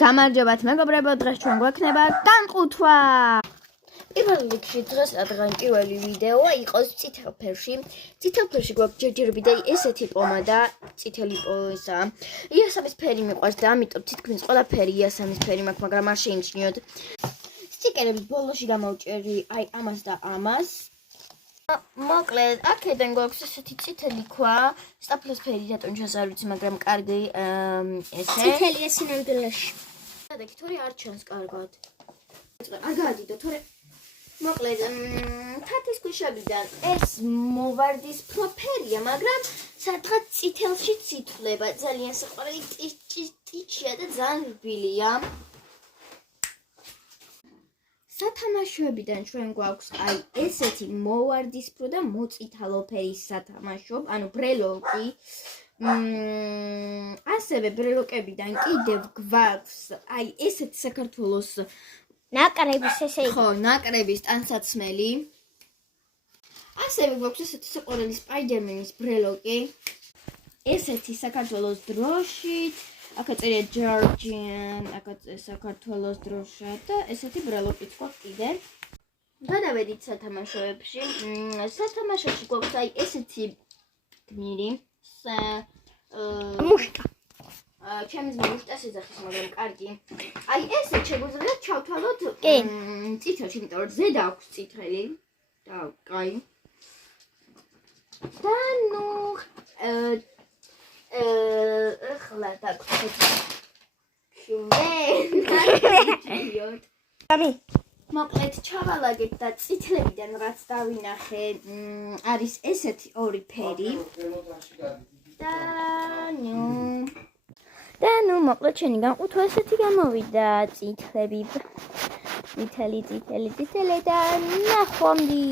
გამარჯობათ მეგობრებო, დღეს ჩვენ გვექნება განყუთვა. პირველ რიგში დღეს რადგან პირველი ვიდეოა იყოს წითელ ფერში. წითელ ფერში გვაქვს ჯერჯერობით ესეთი პომადა, წითელი პოისა. იასამის ფერი მიყვარს და ამიტომ თითქმის ყველაფერი იასამის ფერი მაქვს, მაგრამ არ შეიმჩნიოთ. სტიკერები ბოლოში გამოვჭერი აი ამას და ამას. მოკლედ, აქედან გვაქვს ესეთი წითელი ქვა, სტაფლოსფერი რატომ ჩანს არ ვიცი, მაგრამ კარგი ესე. წითელია სინამდვილეში. დადექი, თორე არ ჩანს კარგად. არ გაადიდო, თორე მოკლედ, თათის ქვიშებიდან ეს მოვარდის პროფერია, მაგრამ სადღაც წითელში ითვლება. ძალიან საყვარელი ტიჩია და ძალიან რბილია. სათამაშოებიდან ჩვენ გვაქვს აი ესეთი მოვარდისფრო და მოწითალო ფერის სათამაშო, ანუ ბრელოკი. ასევე ბრელოკებიდან კიდევ გვაქვს აი ესეთი საქართველოს ნაკრების ესე ხო, ნაკრების ტანსაცმელი. ასევე გვაქვს ესეთი საყვარელი სპაიდერმენის ბრელოკი. ესეთი საქართველოს დროშით, აქ წერია Georgian, აქ საქართველოს დროშა და ესეთი ბრელოკიც გვაქვს კიდე. გადავედით სათამაშოებში. სათამაშოში გვაქვს აი ესეთი გმირი. მუშტა. ჩემს მუშტას ეძახის, მაგრამ კარგი. აი ესე შეგვიძლია ჩავთვალოთ წითელში, იმიტომ რომ ზედა აქვს წითელი. და კაი. და ნუ ახლა დაგხვდეთ. ამი. მოკლედ ჩავალაგეთ და წითლებიდან რაც დავინახე, არის ესეთი ორი ფერი. და ნუ მოკლედ შენი განყუთვა ესეთი გამოვიდა, წითლები. წითელი და ნახვამდი.